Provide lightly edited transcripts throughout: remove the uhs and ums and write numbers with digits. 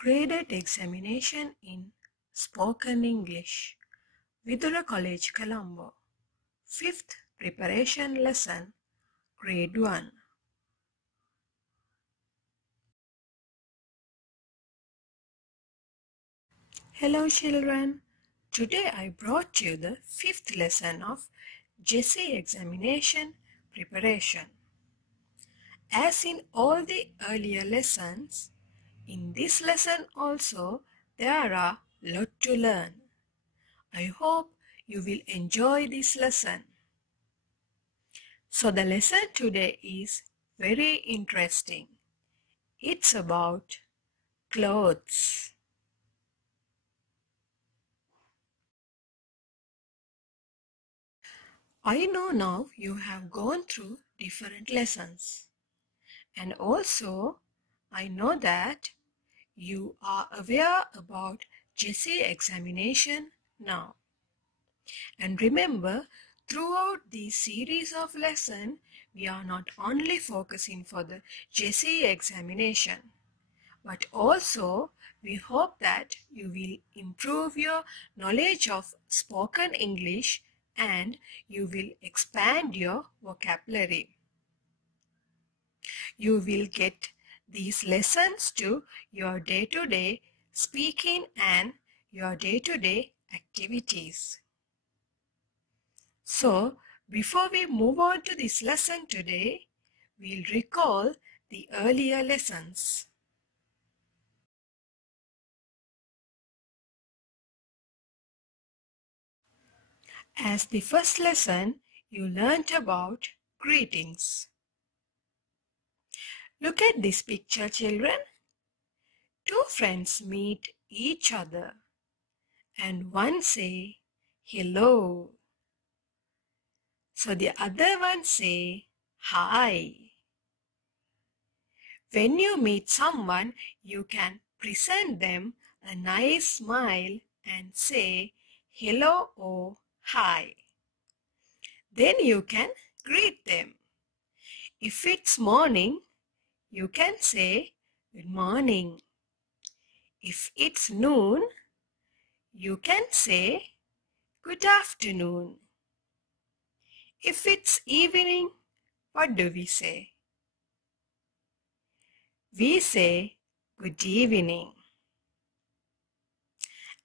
Graded examination in spoken English. Vidura College, Colombo. 5th preparation lesson, grade 1. Hello children. Today I brought you the 5th lesson of GESE examination preparation. As in all the earlier lessons, in this lesson also there are a lot to learn. I hope you will enjoy this lesson. So the lesson today is very interesting. It's about clothes. I know now you have gone through different lessons. And also, I know that you are aware about GESE examination now. And remember, throughout this series of lessons, we are not only focusing for the GESE examination, but also we hope that you will improve your knowledge of spoken English and you will expand your vocabulary. You will get these lessons to your day-to-day speaking and your day-to-day activities. So, before we move on to this lesson today, we'll recall the earlier lessons. As the first lesson, you learnt about greetings. Look at this picture, children. Two friends meet each other and one say, hello. So the other one say, hi. When you meet someone, you can present them a nice smile and say, hello or hi. Then you can greet them. If it's morning, you can say good morning. If it's noon, you can say good afternoon. If it's evening, what do we say? We say good evening.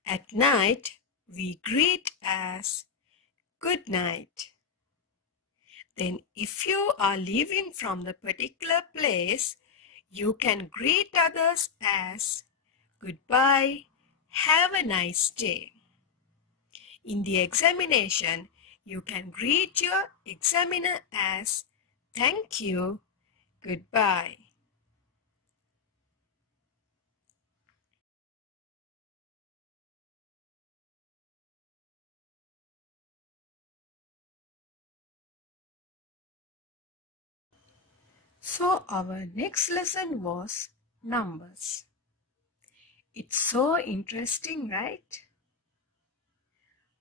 At night, we greet as good night. Then if you are leaving from the particular place, you can greet others as goodbye, have a nice day. In the examination, you can greet your examiner as thank you, goodbye. So our next lesson was numbers. It's so interesting, right?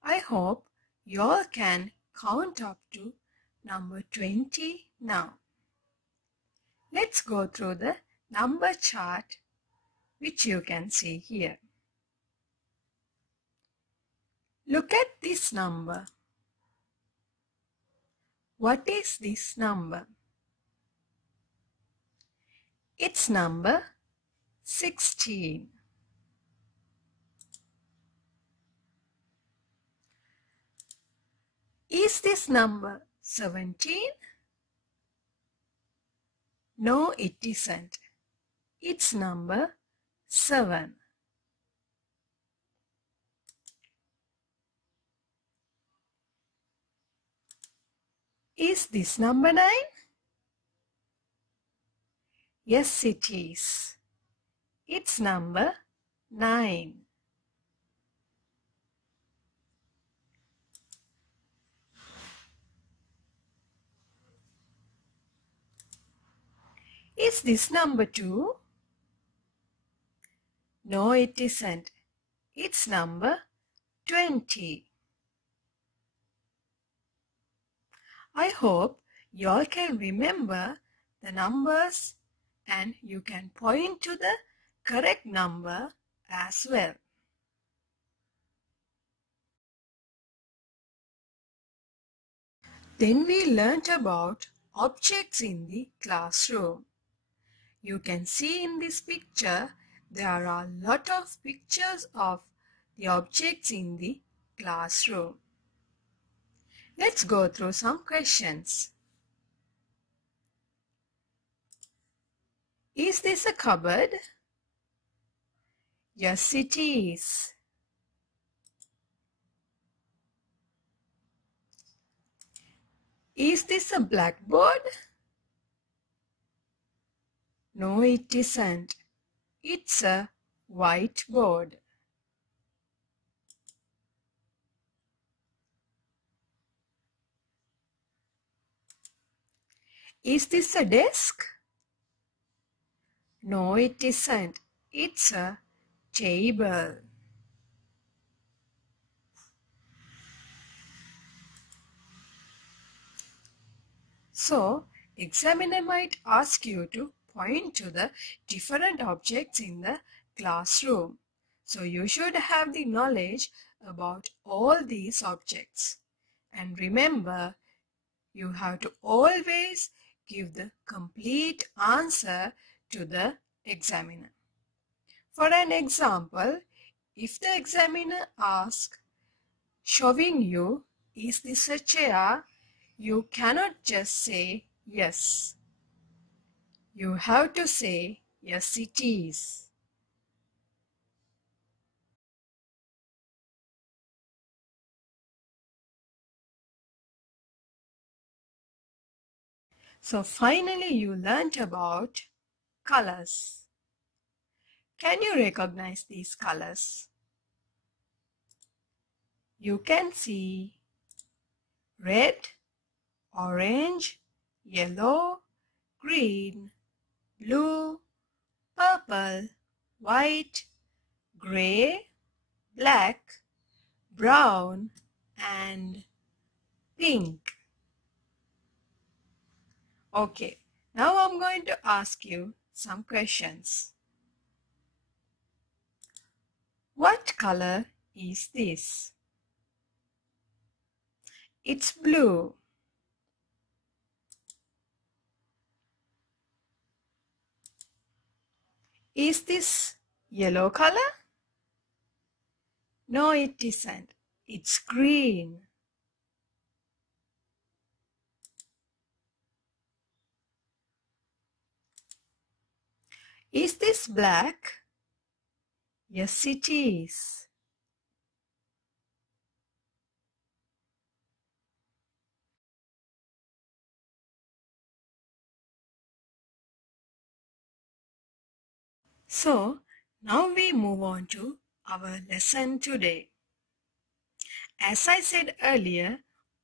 I hope you all can count up to number 20 now. Let's go through the number chart which you can see here. Look at this number. What is this number? It's number 16. Is this number 17? No, it isn't. It's number 7. Is this number 9? Yes, it is. It's number 9. Is this number 2? No, it isn't. It's number 20. I hope you all can remember the numbers and you can point to the correct number as well. Then we learnt about objects in the classroom. You can see in this picture there are a lot of pictures of the objects in the classroom. Let's go through some questions. Is this a cupboard? Yes, it is. Is this a blackboard? No, it isn't. It's a whiteboard. Is this a desk? No, it isn't. It's a table. So, examiner might ask you to point to the different objects in the classroom. So, you should have the knowledge about all these objects. And remember, you have to always give the complete answer to the examiner. For an example, if the examiner asks, showing you, is this a chair? You cannot just say yes. You have to say, yes, it is. So finally you learnt about colors. Can you recognize these colors? You can see red, orange, yellow, green, blue, purple, white, gray, black, brown, and pink. Okay, now I'm going to ask you some questions. What color is this? It's blue. Is this yellow color? No, it isn't. It's green. Is this black? Yes, it is. So, now we move on to our lesson today. As I said earlier,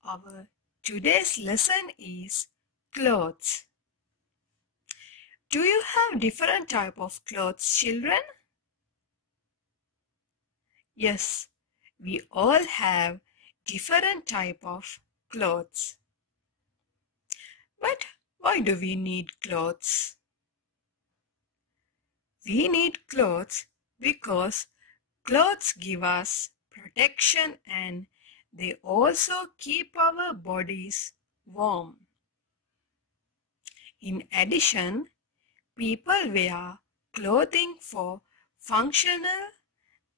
our today's lesson is clothes. Do you have different type of clothes, children? Yes, we all have different type of clothes. But why do we need clothes? We need clothes because clothes give us protection and they also keep our bodies warm. In addition, people wear clothing for functional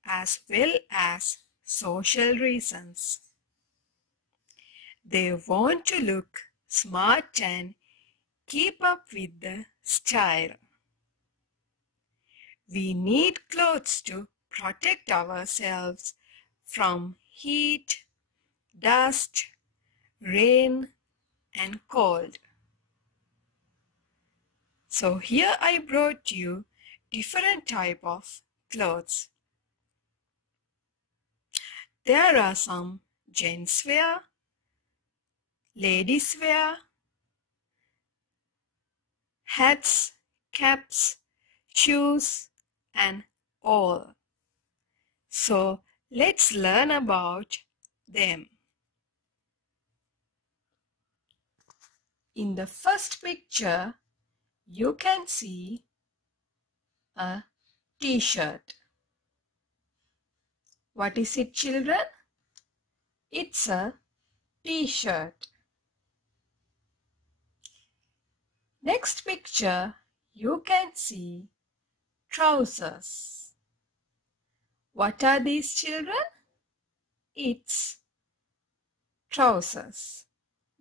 as well as social reasons. They want to look smart and keep up with the style. We need clothes to protect ourselves from heat, dust, rain, and cold. So here I brought you different type of clothes. There are some gents wear, ladies wear, hats, caps, shoes, and all. So let's learn about them. In the first picture, you can see a T-shirt. What is it, children? It's a T-shirt. Next picture, you can see trousers. What are these, children? It's trousers.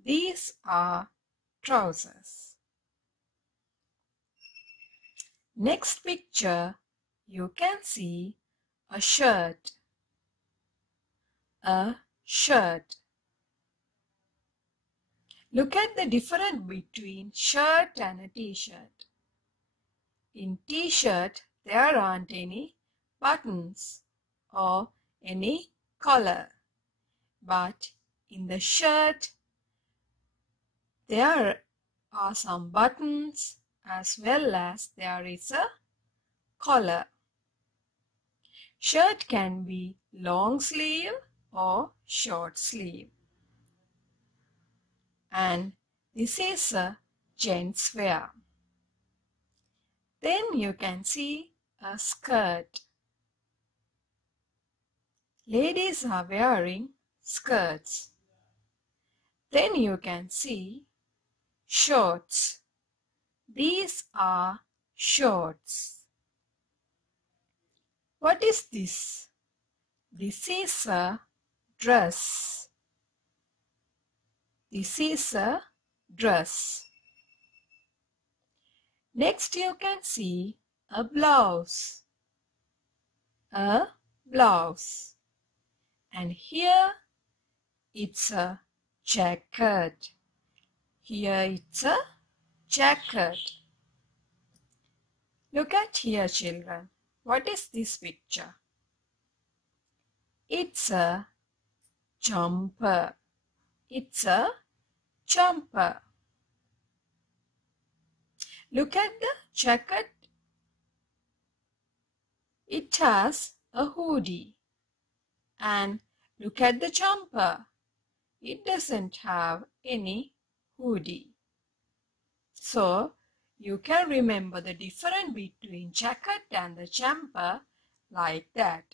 These are trousers. Next picture, you can see a shirt. A shirt. Look at the difference between shirt and a T-shirt. In T-shirt, there aren't any buttons or any collar. But in the shirt, there are some buttons as well as there is a collar. Shirt can be long sleeve or short sleeve. And this is a gents wear. Then you can see a skirt. Ladies are wearing skirts. Then you can see shorts. These are shorts. What is this? This is a dress. This is a dress. Next you can see a blouse. A blouse. And here it's a jacket. Here it's a jacket. Look at here, children. What is this picture? It's a jumper. It's a jumper. Look at the jacket. It has a hoodie. And look at the jumper. It doesn't have any hoodie. So, you can remember the difference between jacket and the jumper like that.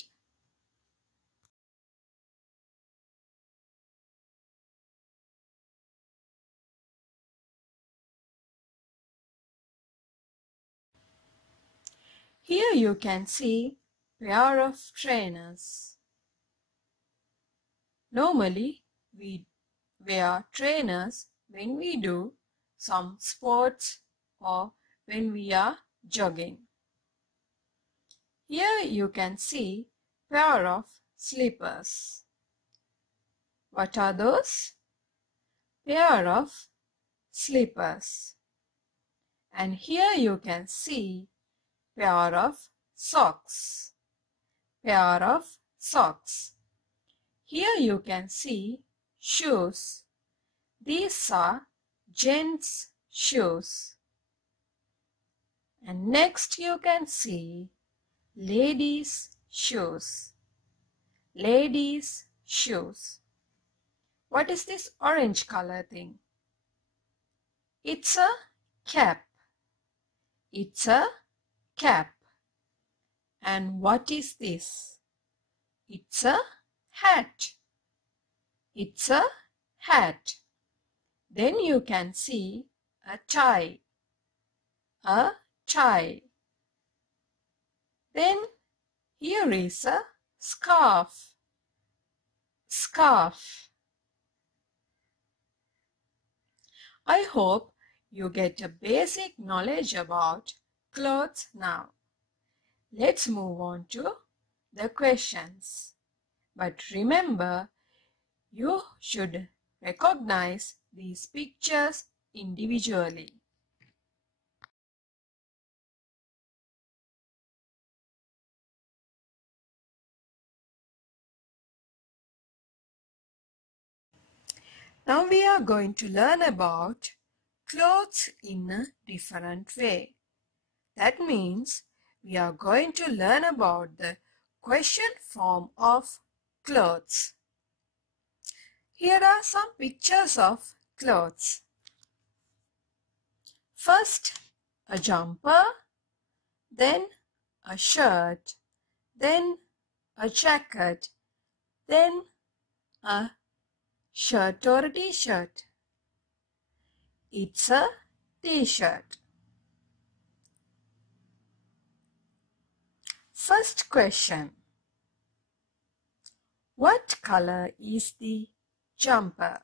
Here you can see pair of trainers. Normally, we wear trainers when we do some sports or when we are jogging. Here you can see pair of slippers. What are those? Pair of slippers. And here you can see pair of socks. Pair of socks. Here you can see shoes. These are gents' shoes. And next you can see ladies' shoes. Ladies' shoes. What is this orange color thing? It's a cap. It's a cap. And what is this? It's a hat. It's a hat. Then you can see a tie. A tie. Then here is a scarf. Scarf. I hope you get a basic knowledge about clothes now. Let's move on to the questions. But remember, you should recognize these pictures individually. Now we are going to learn about clothes in a different way. That means we are going to learn about the question form of clothes. Here are some pictures of clothes. First, a jumper, then a shirt, then a jacket, then a shirt or a t-shirt. It's a t-shirt. First question. What color is the jumper?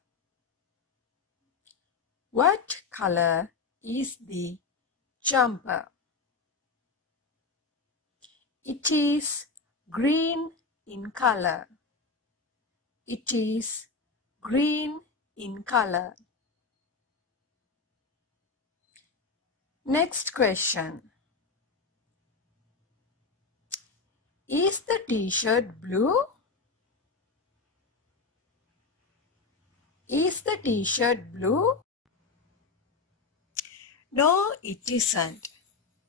What color is the jumper? It is green in color. It is green in color. Next question. Is the t-shirt blue? Is the t-shirt blue? No, it isn't.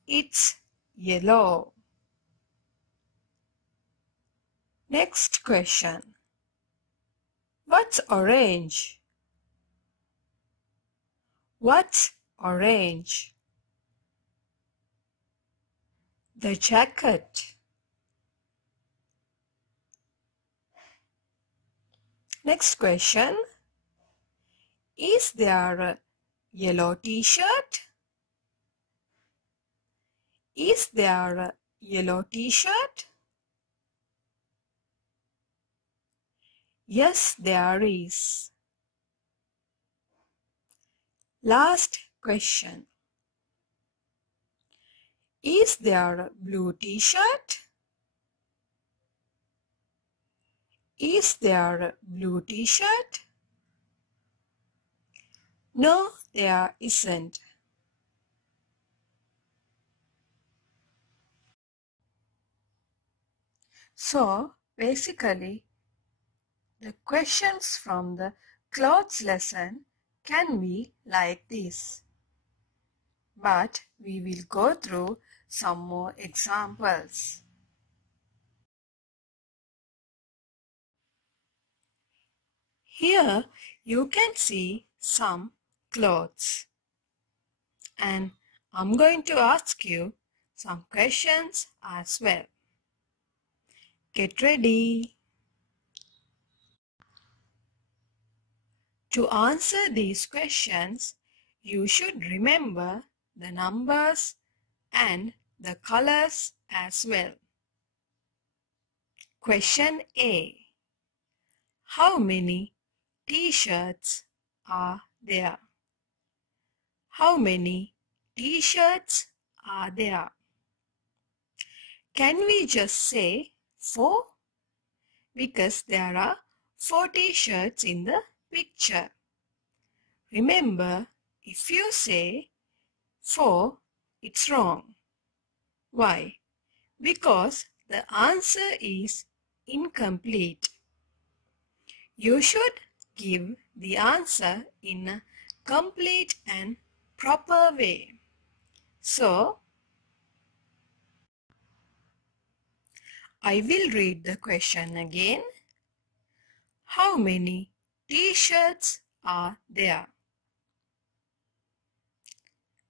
It's yellow. Next question. What's orange? What's orange? The jacket. Next question. Is there a yellow t-shirt? Is there a yellow t-shirt? Yes, there is. Last question. Is there a blue t-shirt? Is there a blue t-shirt? No, there isn't. So, basically, the questions from the clothes lesson can be like this. But we will go through some more examples. Here you can see some clothes. And I'm going to ask you some questions as well. Get ready. To answer these questions, you should remember the numbers and the colors as well. Question A. How many t-shirts are there? How many t-shirts are there? Can we just say 4? Because there are 4 t-shirts in the picture. Remember, if you say 4, it's wrong. Why? Because the answer is incomplete. You should give the answer in a complete and proper way. So, I will read the question again. How many t-shirts are there?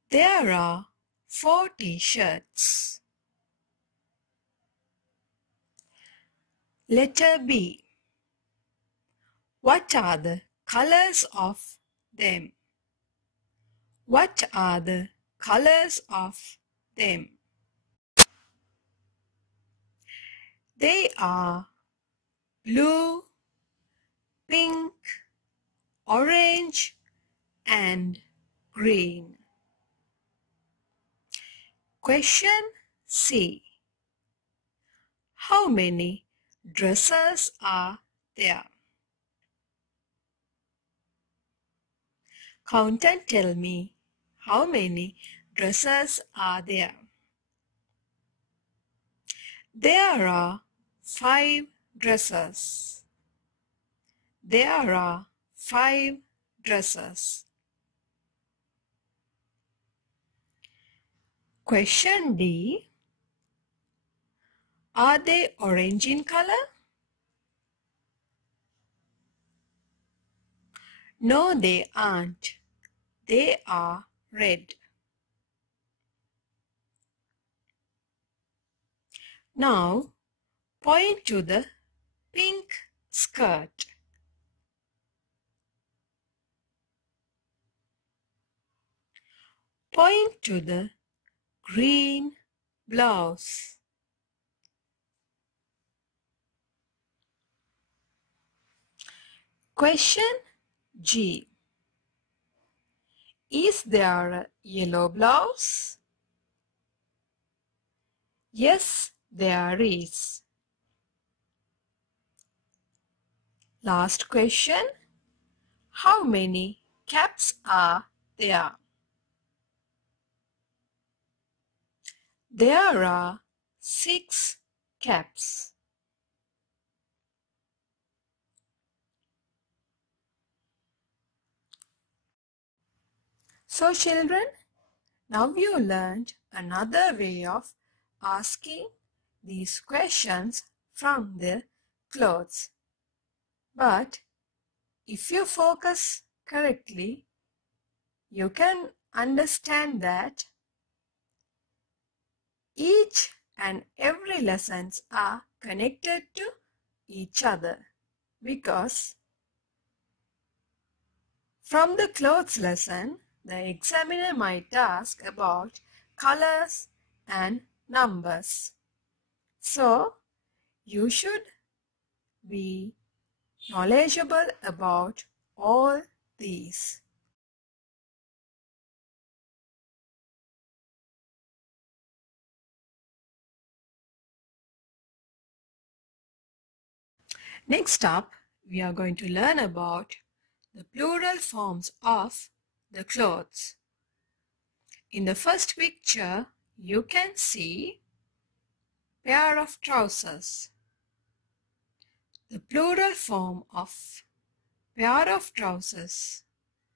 There are 4 t-shirts. Letter B. What are the colors of them? What are the colors of them? They are blue, pink, orange, and green. Question C. How many dresses are there? Count and tell me how many dresses are there. There are 5 dresses. There are 5 dresses. Question D. Are they orange in color? No, they aren't. They are red. Now point to the pink skirt. Point to the green blouse. Question G. Is there a yellow blouse? Yes, there is. Last question. How many caps are there? There are 6 caps. So children, now you learned another way of asking these questions from the clothes. But if you focus correctly, you can understand that each and every lessons are connected to each other, because from the clothes lesson, the examiner might ask about colors and numbers. So, you should be knowledgeable about all these. Next up, we are going to learn about the plural forms of the clothes. In the first picture, you can see pair of trousers. The plural form of pair of trousers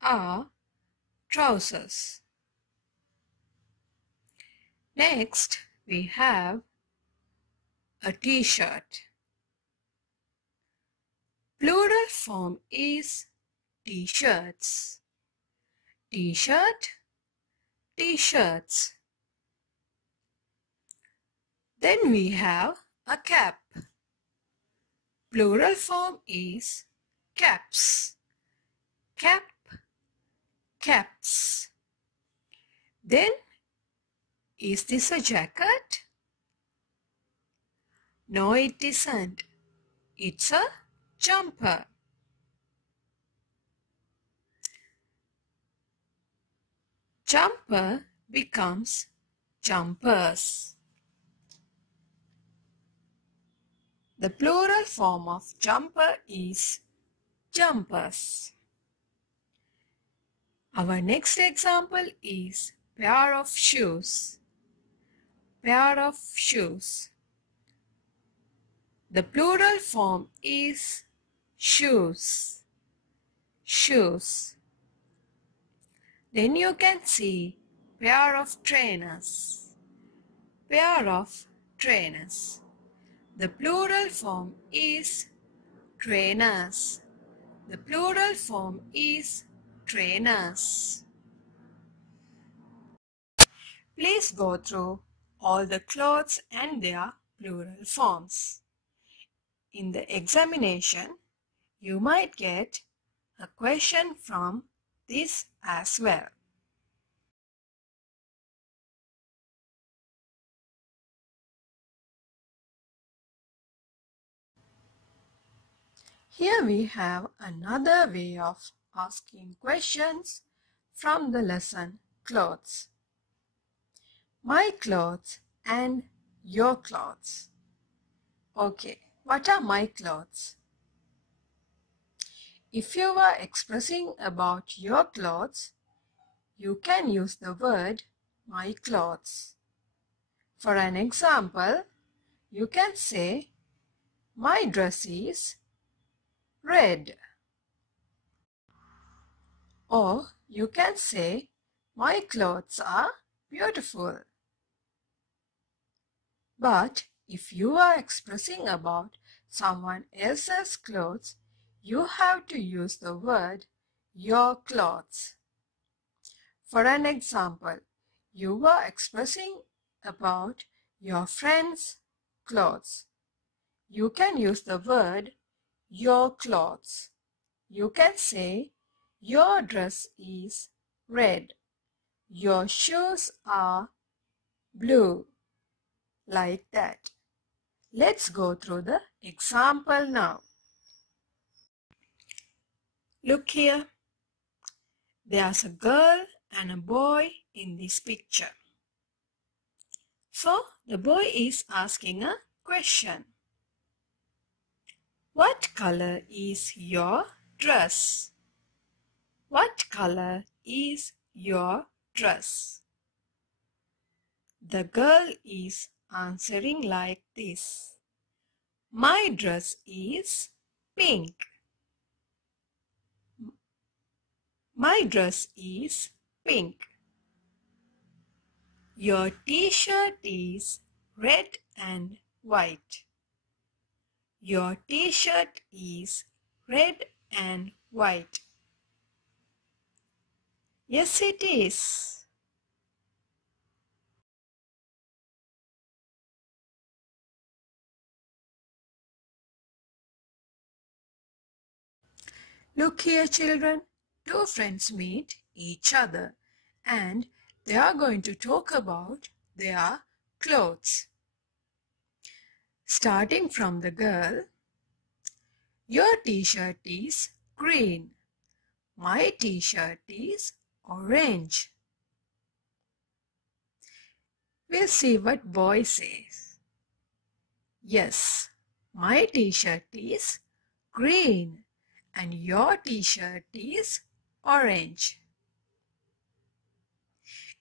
are trousers. Next, we have a t-shirt. Plural form is t-shirts. T-shirt, t-shirts. Then we have a cap. Plural form is caps. Cap, caps. Then, is this a jacket? No, it isn't. It's a jumper. Jumper becomes jumpers. The plural form of jumper is jumpers. Our next example is pair of shoes. Pair of shoes. The plural form is shoes. Shoes. Then you can see pair of trainers. Pair of trainers. The plural form is trainers. The plural form is trainers. Please go through all the clothes and their plural forms. In the examination, you might get a question from this as well. Here we have another way of asking questions from the lesson clothes. My clothes and your clothes. Okay, what are my clothes? If you are expressing about your clothes, you can use the word my clothes. For an example, you can say, my dress is red. Or you can say, my clothes are beautiful. But if you are expressing about someone else's clothes, you have to use the word your clothes. For an example, you are expressing about your friend's clothes. You can use the word your clothes. You can say your dress is red. Your shoes are blue. Like that. Let's go through the example now. Look here. There's a girl and a boy in this picture. So the boy is asking a question. What color is your dress? What color is your dress? The girl is answering like this. My dress is pink. My dress is pink. Your t-shirt is red and white. Your t-shirt is red and white. Yes, it is. Look here, children. Two friends meet each other and they are going to talk about their clothes. Starting from the girl, your t-shirt is green. My t-shirt is orange. We'll see what boy says. Yes, my t-shirt is green and your t-shirt is orange.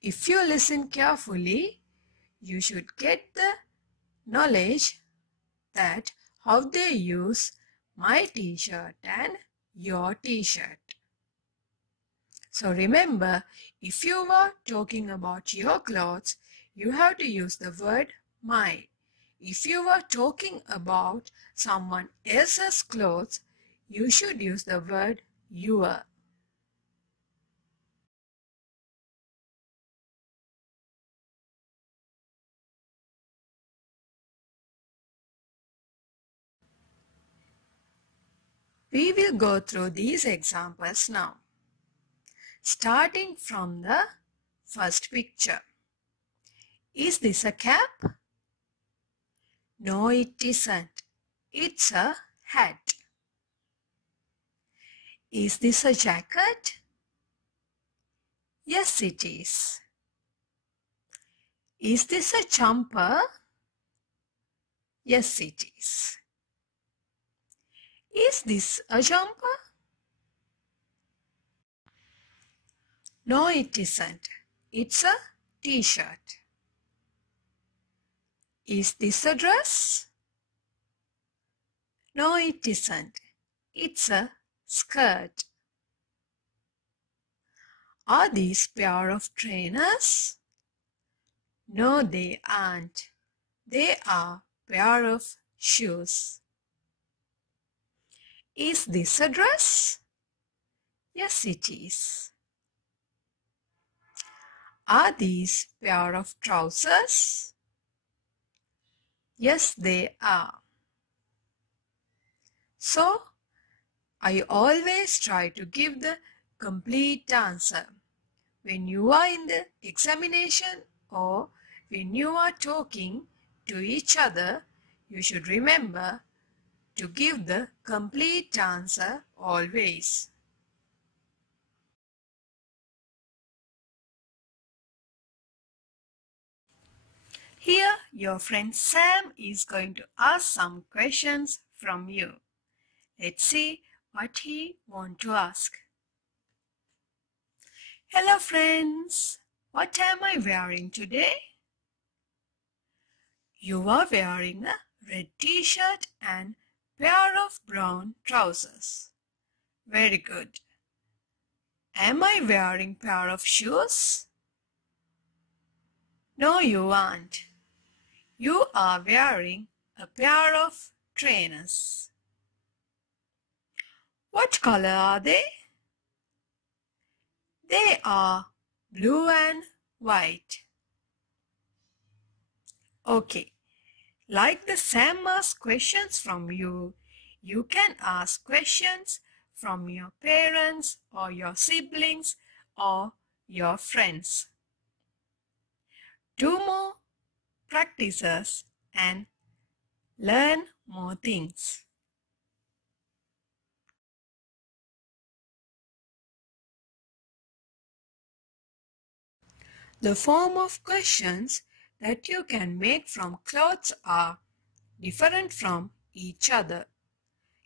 If you listen carefully, you should get the knowledge that how they use my t-shirt and your t-shirt. So remember, if you are talking about your clothes, you have to use the word my. If you are talking about someone else's clothes, you should use the word your. We will go through these examples now. Starting from the first picture. Is this a cap? No, it isn't. It's a hat. Is this a jacket? Yes, it is. Is this a jumper? Yes, it is. Is this a jumper? No, it isn't. It's a t-shirt. Is this a dress? No, it isn't. It's a skirt. Are these pair of trainers? No, they aren't. They are pair of shoes. Is this a dress? Yes, it is. Are these pair of trousers? Yes, they are. So, I always try to give the complete answer. When you are in the examination or when you are talking to each other, you should remember to give the complete answer always. Here, your friend Sam is going to ask some questions from you. Let's see what he wants to ask. Hello friends, what am I wearing today? You are wearing a red t-shirt and pair of brown trousers. Very good. Am I wearing pair of shoes? No, you aren't. You are wearing a pair of trainers. What color are they? They are blue and white. Okay, Like the Sam asks questions from you, you can ask questions from your parents or your siblings or your friends. Do more practices and learn more things. The form of questions that you can make from clothes are different from each other.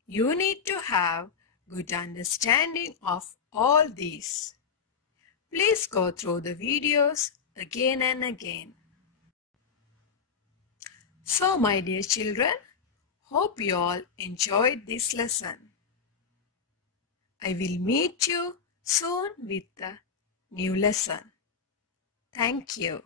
You need to have good understanding of all these. Please go through the videos again and again. So my dear children, hope you all enjoyed this lesson. I will meet you soon with a new lesson. Thank you.